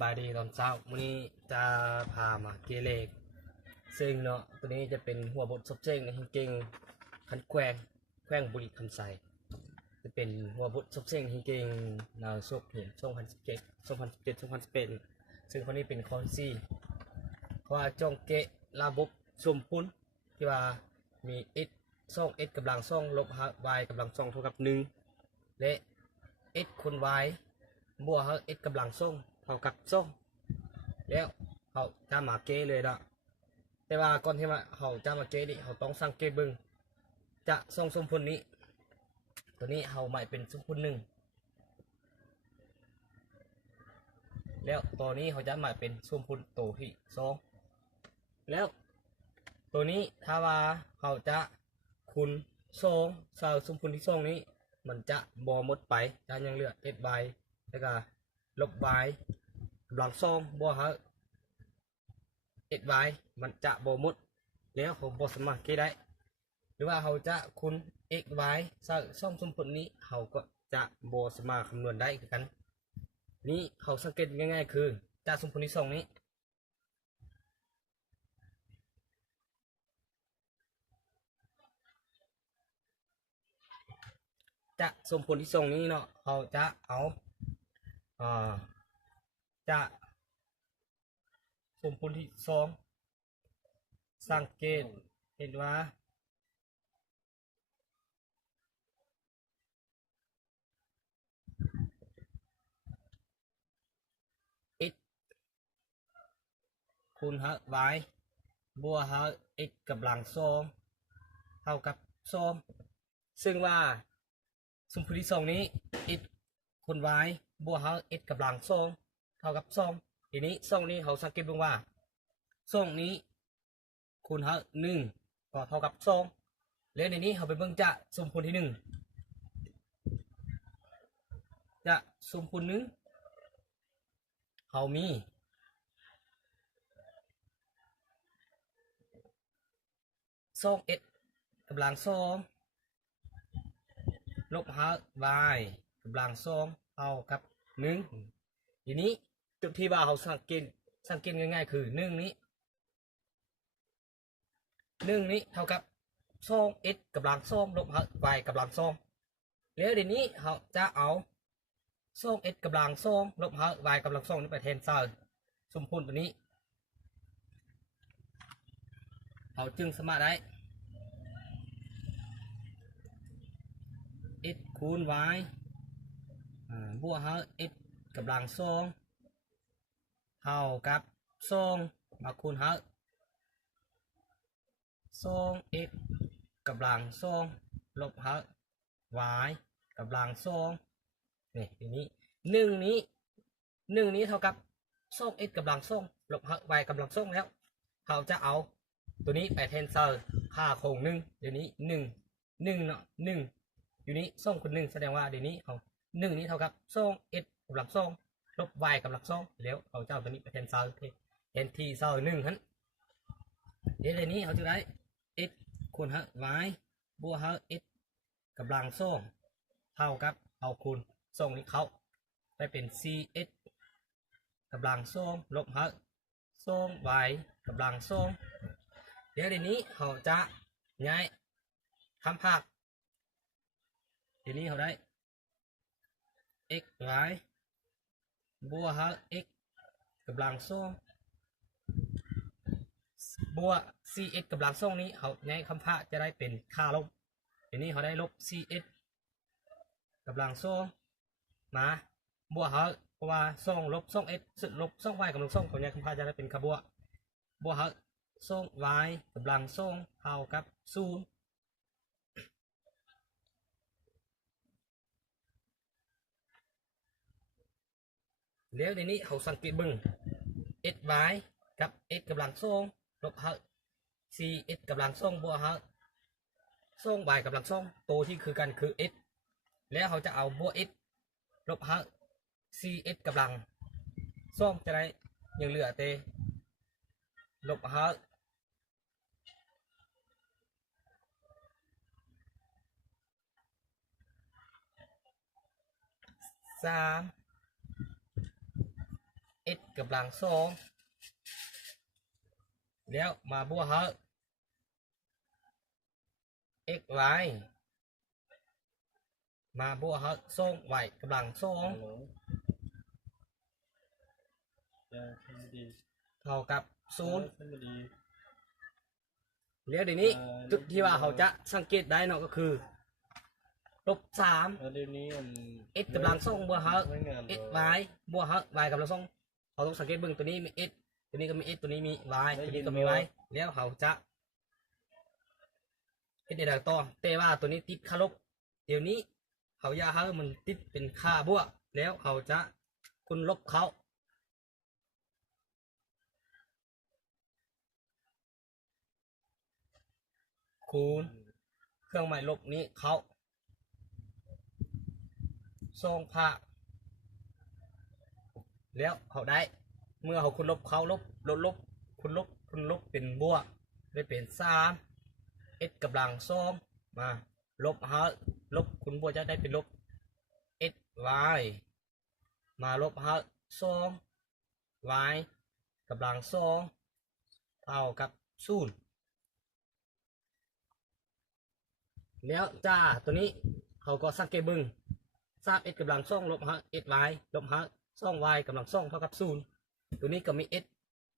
บายดีตอนเช้าวันนี้จะพามาเกเลกซึ่งเนาะตัวนี้จะเป็นหัวบทซบเจ้งเก่งคันแขวงบุรีคำไซจะเป็นหัวบทซบเจ้งเก่งนาวโชคเห็น2017ซึ่งคนนี้เป็นคอนซี่เพราะว่าจงเกะระบบสมปุนที่ว่ามีเอสกำลังซ่องลบวายกำลังซ่องเท่ากับ1และเอสคูณวายบวกเอสกำลังซ่องเท่ากับ2แล้วเขาจะมาเกเลยนะแต่ว่าก่อนที่ว่าเขาจะมาเกนี่เขาต้องสังเกตเบิ่งจะส่งสมผลนี้ตัวนี้เขาหมายเป็นสมผล1แล้วตัวนี้เขาจะหมายเป็นสมผลตัวที่2แล้วตัวนี้ถ้าว่าเขาจะคูณ2สมผลที่2นี้มันจะบอหมดไปจะยังเหลือเอส y แล้วก็ลบ y กำลัง2บวกเอส y มันจะบอหมดแล้วเขาบอสามารถเกได้หรือว่าเขาจะคูณ x y สมผลนี้เขาก็จะบอสามารถคำนวณได้คือกันนี้เขาสังเกตง่ายๆคือจากสมผลที่2นี้จะสมผลที่2นี้เนาะเขาจะเอาจะสมผลที่2สังเกตเห็นว่าคูณy บวกx กำลัง2เท่ากับ2ซึ่งว่าสมผลที่2นี้ x คูณ y บวกx กำลัง2เท่ากับ2ทีนี้2นี้เขาสังเกตดูว่า2นี้คูณ1ก็เท่ากับ2แล้วในนี้เขาไปเบิ่งจะสมผลที่1จะสมผลเขามี2x กำลัง2ลบy กำลัง2เท่ากับ1ทีนี้จุดที่ว่าเขาสังเกตง่ายๆคือ1นี้เท่ากับ2x กำลัง2ลบy กำลัง2แล้วเดี๋ยวนี้เขาจะเอา2x กำลัง2ลบy กำลัง2นี่ไปแทนเซอร์สมผลตัวนี้เขาจึงสามารถได้ x คูณ y บวกx กำลัง2เท่ากับ2มาคูณ2x กำลัง2ลบy กำลัง2นี่ทีนี้1นี้เท่ากับ2x กำลัง2ลบy กำลัง2แล้วเขาจะเอาตัวนี้ไปแทนเซอร์ค่าคง1เดี๋ยวนี้1เนาะ1อยู่นี้2คูณ1แสดงว่าเดี๋ยวนี้เขา1นี้เท่ากับ2x กำลัง2ลบ y กำลัง2แล้วเขาจะเอาตัวนี้ไปแทนเซอร์ที่เซอร์1ฮันเดี๋ยวนี้เขาจะได้ x คูณy บวกx กำลัง2เท่ากับเอาคูณ2นี้เขาได้เป็น cx กำลัง2ลบ2y กำลัง2เดี๋ยวนี้เขาจะย้ายคำภาคเดี๋ยวนี้เขาได้ x y บวกx กำลัง2บวก cx กำลัง2นี้เขาย้ายคำภาคจะได้เป็นค่าลบเดี๋ยวนี้เขาได้ลบ cx กำลังมาบวกเพราะว่า2ลบ 2x สุดลบ 2y กำลัง2เขาย้ายคำภาคจะได้เป็นค่าบวก2y กำลัง2เท่ากับ0แล้วในนี้เขาสังเกตบึง x y กับ x กำลัง2ลบcx กำลัง2บวก2y กำลัง2ตัวที่คือกันคือ x แล้วเขาจะเอาบวก x ลบcx กำลัง2จะได้ยังเหลือเตลบ3 x กำลังสองแล้วมาบวกเฮา x y มาบวกเฮาส่ง y กำลังสอง เท่ากับศูนย์แล้วเดี๋ยวนี้จุดที่ว่าเขาจะสังเกตได้เนาะก็คือลบสาม x กำลังสองบวกเฮา x y บวกเฮา y กำลังสองเขาต้องสังเกตเบิ่งตัวนี้มี x ตัวนี้ก็มี x ตัวนี้มี y ตัวนี้ก็มี y แล้วเขาจะเฮ็ดได้ต่อแต่ว่าตัวนี้ติดค่าลบเดี๋ยวนี้เขาอยากให้มันติดเป็นค่าบวกแล้วเขาจะคูณลบเขาคูณเครื่องหมายลบนี้เขาส่งผ่าแล้วเขาได้เมื่อเขาคูณลบเขาลบลบคูณลบเป็นบวกได้เป็นสาม x กำลังสองมาลบเฮาลบคูณบวกจะได้เป็นลบ x y มาลบเฮาสอง y กำลังสองเท่ากับศูนย์แล้วจ้าตัวนี้เขาก็สังเกตเบิ่งทราบ x กำลังสองลบเฮา x y ลบเฮาสอง y กำลังสองเท่ากับศูนย์ตัวนี้ก็มี x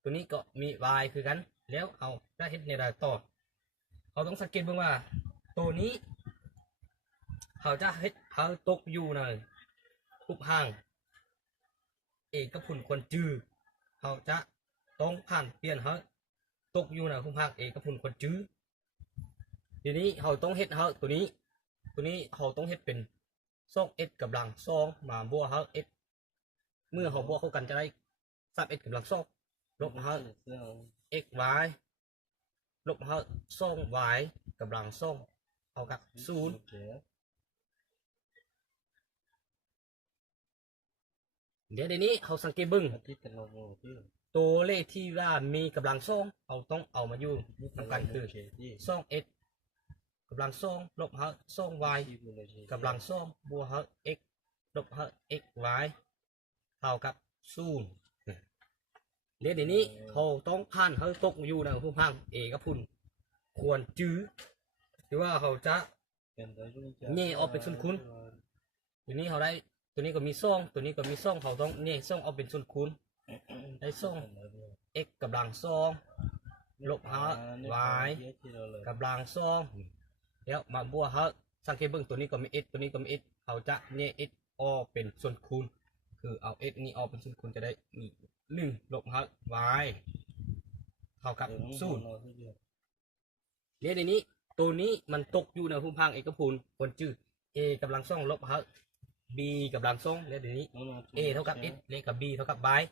ตัวนี้ก็มี y คือกันแล้วเอาได้เฮ็ดในรายต่อเขาต้องสังเกตเบิ่งว่าตัวนี้เขาจะเฮ็ดเขาตกอยู่ในรูปห่างเอกผลควรจื้อเขาจะต้องผ่านเปลี่ยนเขาตกอยู่ในรูปห่างเอกผลควรจื้อทีนี้เขาต้องเฮ็ดเขาตัวนี้เขาต้องเฮ็ดเป็น2 x กำลัง2มาบวกเขา x เมื่อเขาบวกเข้ากันจะได้3 x กำลัง2ลบเขา x y ลบเฮาส่ง y กำลังส่งเท่ากับศูนย์เดี๋ยวนี้เขาสังเกตเบิ่งตัวเลขที่ว่ามีกำลังส่งเขาต้องเอามาอยู่ทำกันคือส่ง x กำลังส่งลบเฮาส่ง y กำลังส่งบวกเฮา x ลบเฮา x y เท่ากับศูนย์เดี๋ยวนี้เขาต้องผ่านเขาตกอยู่ในภูมิภาคเอกพุ่นควรจื้อหรือว่าเขาจะเน่ออกเป็นส่วนคูณตัวนี้เขาได้ตัวนี้ก็มีซ่องตัวนี้ก็มีซ่องเขาต้องเน่ซ่องออกเป็นส่วนคูณได้ซ่อง x กำลังซ่องลบเฮา y กำลังซ่องแล้วมาบวกเฮาสังเกตเบิ่งตัวนี้ก็มี x ตัวนี้ก็มี x เขาจะเน่ x ออกเป็นส่วนคูณคือเอา x นี้ออกเป็นส่วนคูณจะได้มี1ลบเฮา y เท่ากับศูนย์เดี๋ยวนี้ตัวนี้มันตกอยู่ในภูมิภาคเอกพูลคนจื้อ a กำลังสองลบเฮา b กำลังสองแล้วเดี๋ยวนี้ a เท่ากับ x เลขกับ b เท่ากับ y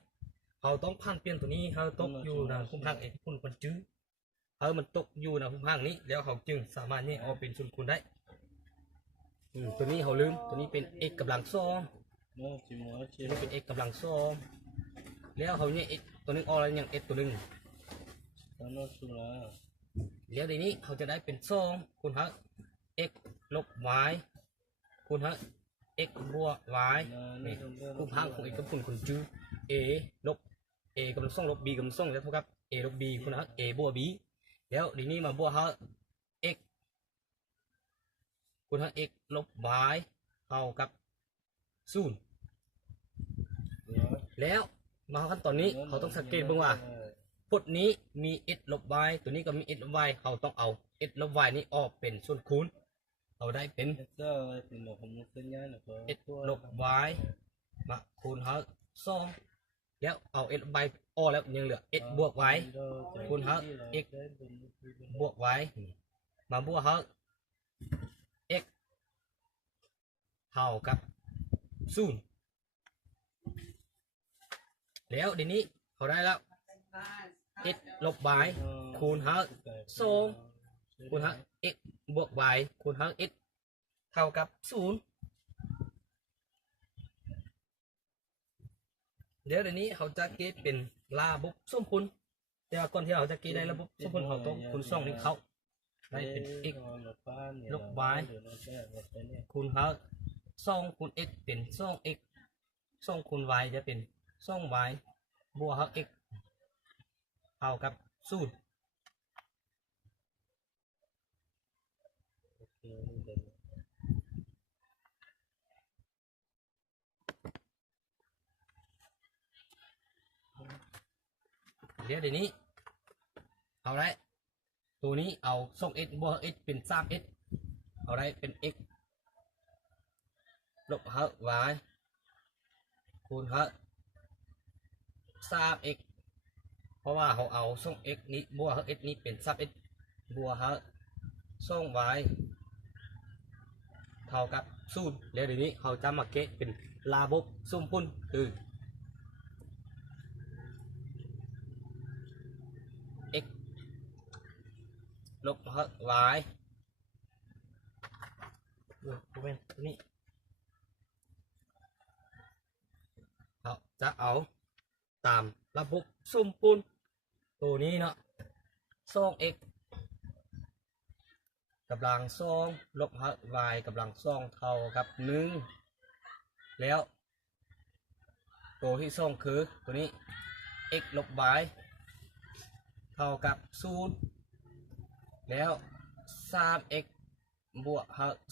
เขาต้องผ่านเปลี่ยนตัวนี้เขาตกอยู่ในภูมิภาคเอกพูลคนจื้อเขามันตกอยู่ในภูมิภาคนี้แล้วเขาจึงสามารถนี่เอาเป็นส่วนคูณได้ตัวนี้เขาลืมตัวนี้เป็น x กำลังสองตัวนี้เป็น x กำลังสองแล้วเขาเนี่ย x ตัวนึงออกแล้วยัง x ตัวนึงแล้วทีนี้เขาจะได้เป็น2คูณฮะ x ลบ y คูณฮะ x บวก y นี่คูณพังของ x กับคูณจื้อ a ลบ a กำลัง2ลบ b กำลัง2แล้วเท่ากับ a ลบ b คูณฮะ a บวก b แล้วทีนี้มาบวกฮะ x คูณฮะ x ลบ y เท่ากับ0แล้วมาขั้นตอนนี้เขาต้องสังเกตเบิ่งว่าพจน์นี้มี x ลบ y ตัวนี้ก็มี x ลบ y เขาต้องเอา x ลบ y นี้ออกเป็นส่วนคูณเราได้เป็น x ลบ y มาคูณเฮา2แล้วเอา x ลบ y ออกแล้วยังเหลือ x บวก y คูณเฮา x บวก y มาบวกเฮา x เท่ากับ0แล้วเดี๋ยวนี้เขาได้แล้ว x ลบ y คูณฮะ2คูณฮะ x บวก y คูณฮะ x เท่ากับ0เดี๋ยวนี้เขาจะเกณฑ์เป็นระบบสมคูณแต่ก่อนที่เขาจะเกณฑ์ได้ระบบสมคูณเขาต้องคูณ2นี้เขาได้เป็น x ลบ y คูณฮะ2คูณ x เป็น 2x 2คูณ y จะเป็น2y บวกเฮา x เท่ากับศูนย์เดี๋ยวนี้เอาได้ตัวนี้เอาส่ง x บวก x เป็น 3x เอาได้เป็น x ลบเฮา y คูณเฮา 3x เพราะว่าเขาเอาส่ง x นี้บวก x นี้เป็น 3x บวกเฮาส่ง y เท่ากับ0แล้วเดี๋ยวนี้เขาจะมาเกะเป็นระบบสุ่มพุ่นคือ x ลบ y เป็นนี่เขาจะเอาตามระบบสุ่มพุ่นตัวนี้เนาะส่ง x กำลังสองลบ y กำลังสองเท่ากับ1แล้วตัวที่ส่งคือตัวนี้ x ลบ y เท่ากับ0แล้ว 3x บวก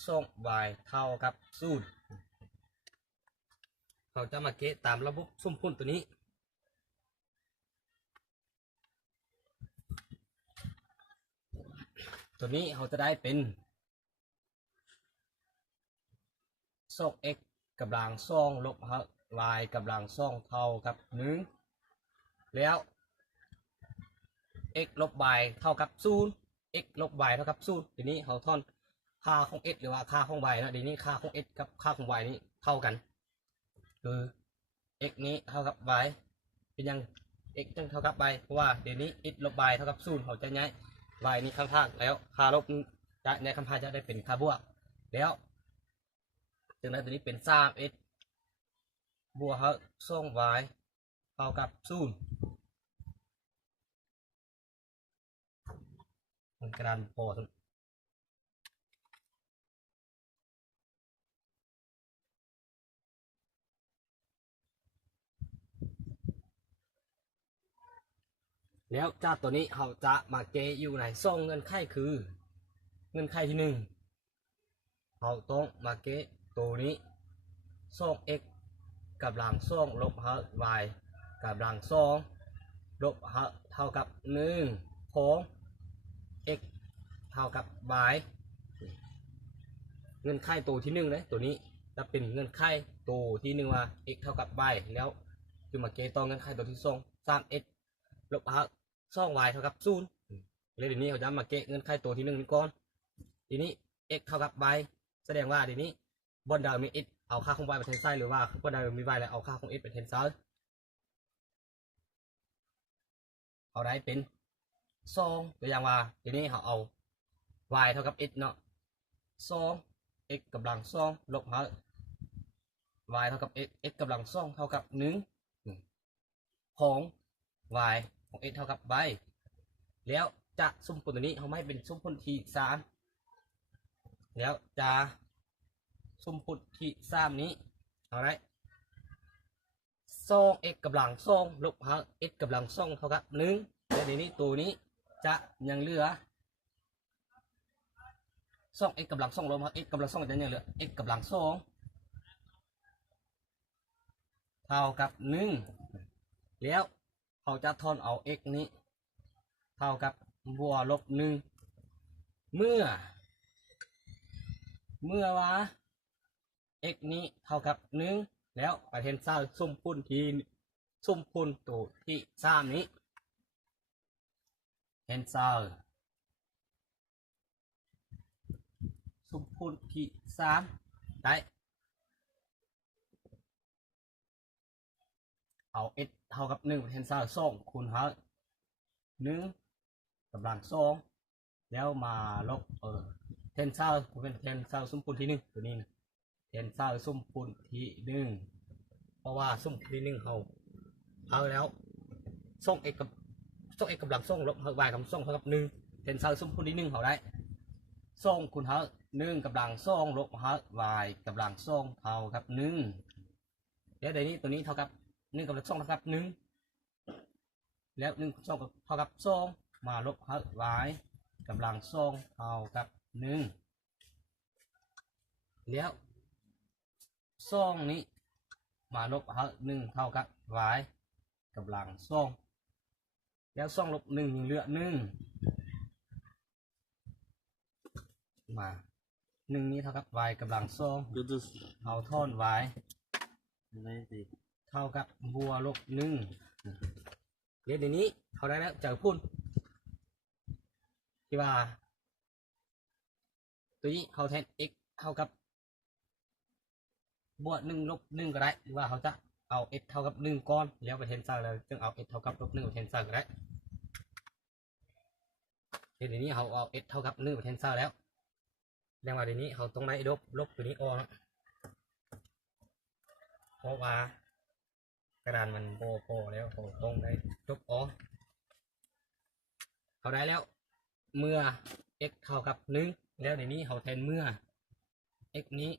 ส่ง y เท่ากับ0เราจะมาเกะตามระบบสุ่มพุ่นตัวนี้เราจะได้เป็นส่ง x กำลังสองลบ y กำลังสองเท่ากับ1แล้ว x ลบ y เท่ากับ0 x ลบ y เท่ากับ0ทีนี้เราท่อนค่าของ x หรือว่าค่าของ y นะทีนี้ค่าของ x กับค่าของ y นี้เท่ากันคือ x นี้เท่ากับ y เป็นยัง x จึงเท่ากับ y เพราะว่าเดี๋ยวนี้ x ลบ y เท่ากับ0เขาจะย้าย y นี้ข้างๆแล้วค่าลบจะในคำพาจะได้เป็นค่าบวกแล้วจึงได้ตัวนี้เป็น 3x บวกส่ง y เท่ากับ0มันกระดานพอแล้วจากตัวนี้เราจะมาเกะอยู่ในส่งเงินไขคือเงินไขที่เราต้องมาเกะตัวนี้ส่ง x กำลังส่งลบ y กำลังส่งลบเท่ากับ1ของ x เท่ากับ y เงินไขตัวที่1เลยตัวนี้จะเป็นเงินไขตัวที่1ว่า x เท่ากับ y แล้วคือมาเกะต่อเงินไขตัวที่2 3x ลบ2 y เท่ากับ0เลยเดี๋ยวนี้เขาจะมาเกะเงินไขตัวที่1นี้ก่อนทีนี้ x เท่ากับ y แสดงว่าเดี๋ยวนี้บนดาวมี x เอาค่าของ y ไปแทนซ้ายหรือว่าบนดาวมี y แล้วเอาค่าของ x ไปแทนซ้ายเอาได้เป็น2ตัวอย่างว่าทีนี้เขาเอา y เท่ากับ x เนาะ2 x กำลัง2ลบy เท่ากับ x กำลัง2เท่ากับ1ของ y ของ x เท่ากับ y แล้วจะสมผลตัวนี้เขาไม่เป็นสมผลที่3แล้วจะสมผลที่3นี้เอาไร2x กำลัง2ลบx กำลัง2เท่ากับ1และในนี้ตัวนี้จะยังเหลือ2x กำลัง2ลบx กำลัง2จะยังเหลือ x กำลัง2เท่ากับ1แล้วเขาจะทอนเอา x นี้เท่ากับบวกลบ1เมื่อว่า x นี้เท่ากับ1แล้วไปเทนเซอร์สุ่มพุ่นตัวที่3นี้เทนเซอร์สุ่มพุ่นที่3ได้เอา x เท่ากับ1เทนเซอร์2คูณ1กำลัง2แล้วมาลบเทนเซอร์เป็นเทนเซอร์สุ่มพุ่นที่1ตัวนี้นะเทนเซอร์สุ่มพุ่นที่1เพราะว่าสุ่มที่1เขาแล้วส่ง x กำลังส่งลบy กำลังส่งเท่ากับ1เทนเซอร์สุ่มพุ่นที่1เขาได้ส่งคูณ1กำลัง2ลบy กำลัง2เท่ากับ1แล้วเดี๋ยวนี้ตัวนี้เท่ากับ1กำลัง2เท่ากับ1 แล้ว1คูณ2ก็เท่ากับ2มาลบ y กำลัง2เท่ากับ1แล้ว2นี้มาลบ1เท่ากับ y กำลัง2แล้ว2ลบ1ยังเหลือ1มา1นี้เท่ากับ y กำลัง2เอาท่อน y เท่ากับบวกลบ1เรียนในนี้เขาได้แล้วจากพุ่นที่ว่าตัวนี้เขาแทน x เท่ากับบวก1ลบ1ก็ได้หรือว่าเขาจะเอา x เท่ากับ1ก้อนแล้วไปแทนเซอร์แล้วจึงเอา x เท่ากับลบ1ไปแทนเซอร์ก็ได้เดี๋ยวนี้เขาเอา x เท่ากับ1ไปแทนเซอร์แล้วเรื่องว่าเดี๋ยวนี้เขาต้องได้ลบตัวนี้ออกนะเพราะว่ากระดานมันโปแล้วเขาต้องได้ลบออกเขาได้แล้วเมื่อ x เท่ากับ1แล้วเดี๋ยวนี้เขาแทนเมื่อ x นี้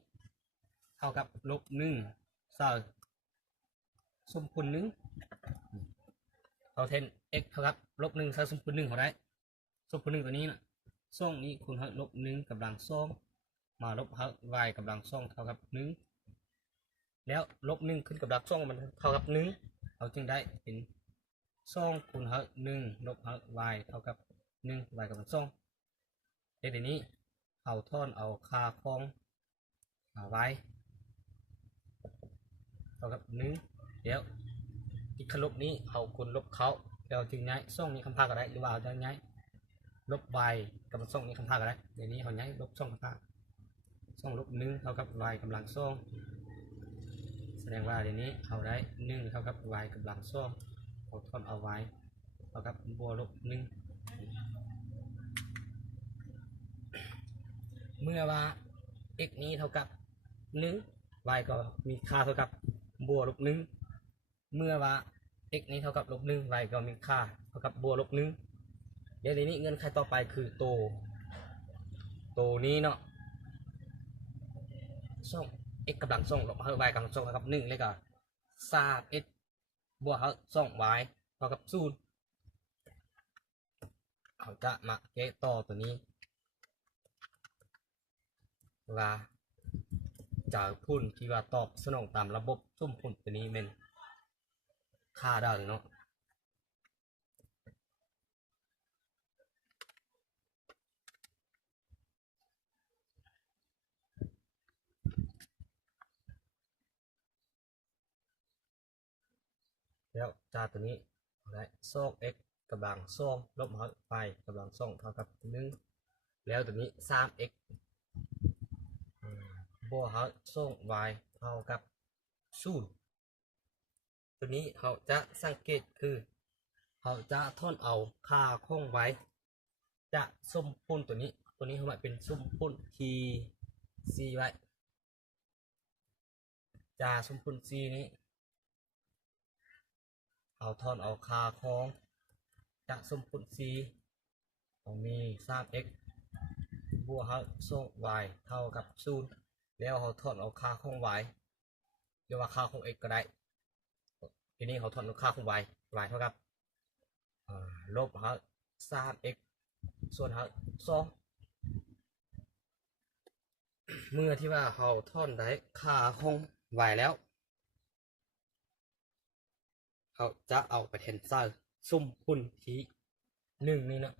เท่ากับลบ1เซอร์สมคูณ1เขาแทน x เท่ากับลบ1เซอร์สมคูณ1เขาได้สมคูณ1ตัวนี้นะ2นี้คูณลบ1กำลัง2มาลบy กำลัง2เท่ากับ1แล้วลบ1ขึ้นกำลัง2มันเท่ากับ1เราจึงได้เป็น2คูณ1ลบy เท่ากับ1 y กำลัง2เดี๋ยวนี้เอาท่อนเอาค่าของy เท่ากับ1เดี๋ยวอีกขลบนี้เอาคูณลบเขาเราจึงย้าย2นี้คำพาก็ได้หรือว่าจะย้ายลบ y กำลัง2นี้คำพาก็ได้เดี๋ยวนี้เขาย้ายลบ2คำพา2ลบ1เท่ากับ y กำลัง2แสดงว่าเดี๋ยวนี้เขาได้1เท่ากับ y กำลัง2เอาท่อนเอา y เท่ากับบวกลบ1เมื่อว่า x นี้เท่ากับ1 y ก็มีค่าเท่ากับบวกลบ1เมื่อว่า x นี้เท่ากับลบ1 y ก็มีค่าเท่ากับบวกลบ1เดี๋ยวนี้เงื่อนไขต่อไปคือตัวนี้เนาะx กำลัง2ลบy กำลัง2เท่ากับ1เลยก็3x บวก2y เท่ากับ0เขาจะมาแก้ต่อตัวนี้ว่าจากพุ่นที่ว่าตอบสนองตามระบบสุ่มพุ่นตัวนี้เป็นค่าได้เนาะแล้วจากตัวนี้ได้2x กำลัง2ลบy กำลัง2เท่ากับ1แล้วตัวนี้ 3x บวก2y เท่ากับ0ตัวนี้เขาจะสังเกตคือเขาจะทอนเอาค่าคงไว้จะสมพุนตัวนี้เขาหมายเป็นสมพุน t c ไว้จะสมพุน c นี้เอาทอนเอาค่าของจะสมพุน c มี 3x บวก2y เท่ากับ0แล้วเขาทอนเอาค่าของ y หรือว่าค่าของ x ก็ได้ทีนี้เขาทอนเอาค่าของ y เท่ากับลบ3x ส่วน2เมื่อที่ว่าเขาทอนได้ค่าของ y แล้วเขาจะเอาไปแทนเซอร์ซุ่มพุ่นที่1นี่นะ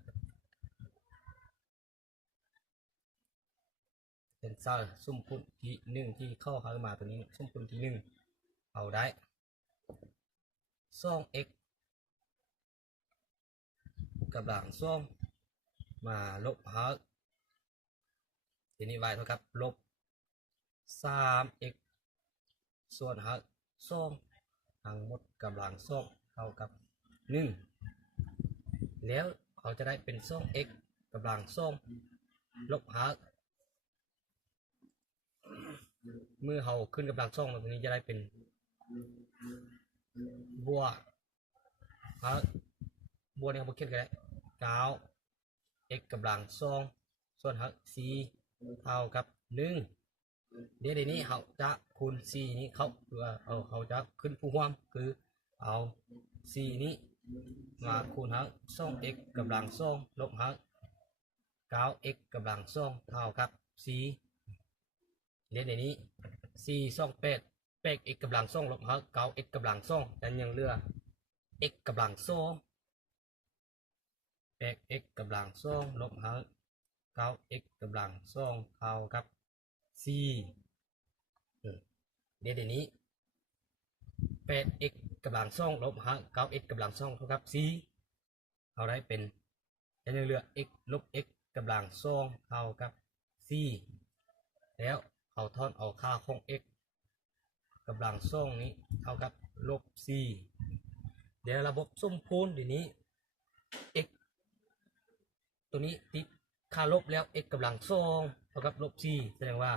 แทนเซอร์ซุ่มพุ่นที่1ที่เข้าหามาตัวนี้ซุ่มพุ่นที่1เอาได้2x กำลัง2มาลบทีนี้ y เท่ากับลบ 3x ส่วน2ทั้งหมดกำลังเท่ากับ1แล้วเขาจะได้เป็น 2x กำลังลบเมื่อเขาขึ้นกำลังตัวนี้จะได้เป็นบวกเนี่ยเขาเขียนกันได้9x กำลังส่วน4เท่ากับ1เดี๋ยวนี้เขาจะคูณ4นี้เขาจะขึ้นผู้ร่วมคือเอา4นี้ vàคูณหารส่ง x กำลังส่งลบหาร 9x กำลังส่งเท่ากับ4เรียนในนี้4ส่อง8 x กำลังส่งลบหาร 9x กำลังส่งแต่ยังเหลือ x กำลังส่ง8x กำลังส่งลบหาร 9x กำลังส่งเท่ากับ4เรียนในนี้8x กำลังส่งลบหาร 9x กำลังส่งเท่ากับ4เอาได้เป็นจะยังเหลือ x ลบ x กำลังส่งเท่ากับ4แล้วเขาทอนเอาค่าของ x กำลังส่งนี้เท่ากับลบ4เดี๋ยวระบบสมพูนเดี๋ยวนี้ x ตัวนี้ติดค่าลบแล้ว x กำลังส่งเท่ากับลบ4แสดงว่า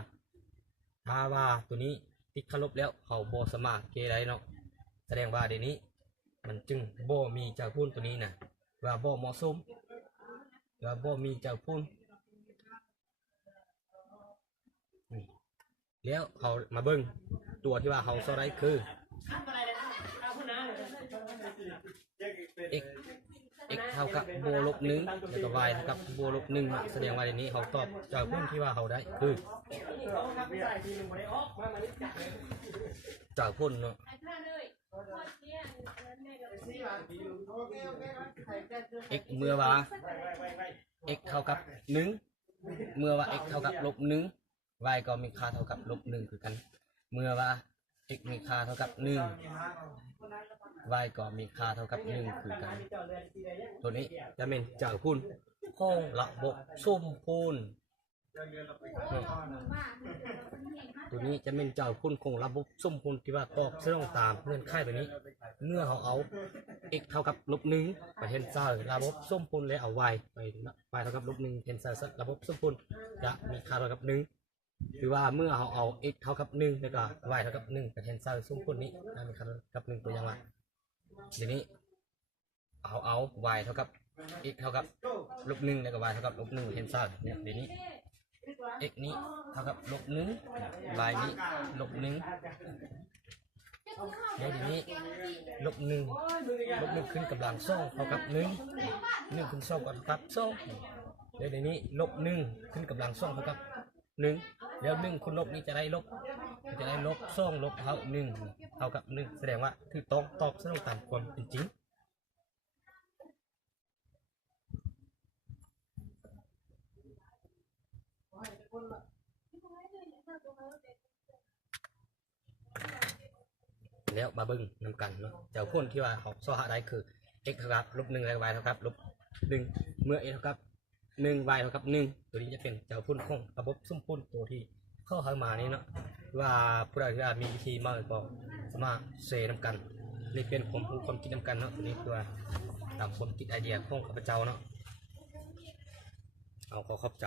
ถ้าว่าตัวนี้ติดค่าลบแล้วเขาโบสามารถเกได้เนาะแสดงว่าเดี๋ยวนี้มันจึงโบมีเจ้าพูนตัวนี้นะว่าโบเหมาะสมว่าโบมีเจ้าพูนแล้วเขามาเบิ้งตัวที่ว่าเขาโซได้คือ x x เท่ากับโบลบ1แล้วก็ y เท่ากับโบลบ1แสดงว่าเดี๋ยวนี้เขาตอบเจ้าพูนที่ว่าเขาได้คือเจ้าพูนเนาะx เมื่อว่า x เท่ากับ1เมื่อว่า x เท่ากับลบ1 y ก็มีค่าเท่ากับลบ1คือกันเมื่อว่า x มีค่าเท่ากับ1 y ก็มีค่าเท่ากับ1คือกันตัวนี้จะเป็นเจ้าพูนของระบบสมพูนตัวนี้จะเป็นเจ้าพูนของระบบสมพูนที่ว่าตอบสนองตามเงื่อนไขตัวนี้เมื่อเขาเอา x เท่ากับลบ1ไปเทนเซอร์ระบบสมพูนแล้วเอา y ไป y เท่ากับลบ1เทนเซอร์ระบบสมพูนจะมีค่าเท่ากับ1คือว่าเมื่อเขาเอา x เท่ากับ1แล้วก็ y เท่ากับ1ไปเทนเซอร์สมพูนนี้มีค่าเท่ากับ1ตัวอย่างไรทีนี้เอา y เท่ากับ x เท่ากับลบ1แล้วก็ y เท่ากับลบ1เทนเซอร์เนี่ยทีนี้ x นี้เท่ากับลบ1 y นี้ลบ1เดี๋ยวทีนี้ลบ1ขึ้นกำลัง2เท่ากับ1ขึ้น2กับ2เดี๋ยวทีนี้ลบ1ขึ้นกำลัง2เท่ากับ1แล้ว1คูณลบนี้จะได้ลบ2ลบเท่า1เท่ากับ1แสดงว่าคือต้องตอบสนองตามความเป็นจริงแล้วมาเบิ้งนำกันเนาะเจ้าพูนที่ว่าเขาโซหาได้คือ x เท่ากับลบ1แล้ว y เท่ากับลบ1เมื่อ x เท่ากับ1 y เท่ากับ1ตัวนี้จะเป็นเจ้าพูนของระบบสมพูนตัวที่เข้ามานี้เนาะว่าผู้ใดที่มีวิธีมาก็สามารถเซนำกันนี่เป็นความคิดนำกันเนาะตัวนี้คือว่าตามความคิดไอเดียของข้าพเจ้าเนาะเอาขอขอบใจ